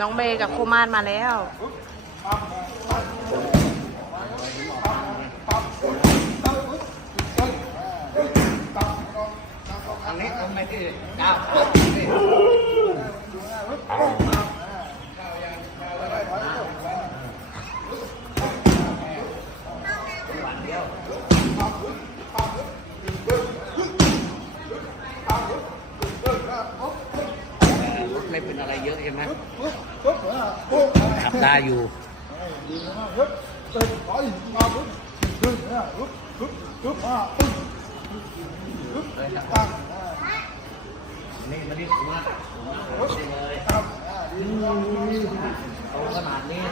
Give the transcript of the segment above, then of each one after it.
น้องเบกับโคมานมาแล้ว อันนี้ทำไมที่ดาวเป็นอะไรเยอะเห็นไหมได้อยู่ นี่มันนี่ผมลเลยโตขนาดนี้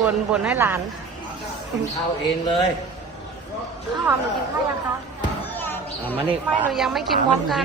บนบนให้หลานเอาเองเลย ข้าวหอมกินข้าวยังคะไม่หนูยังไม่กินพร้อมกัน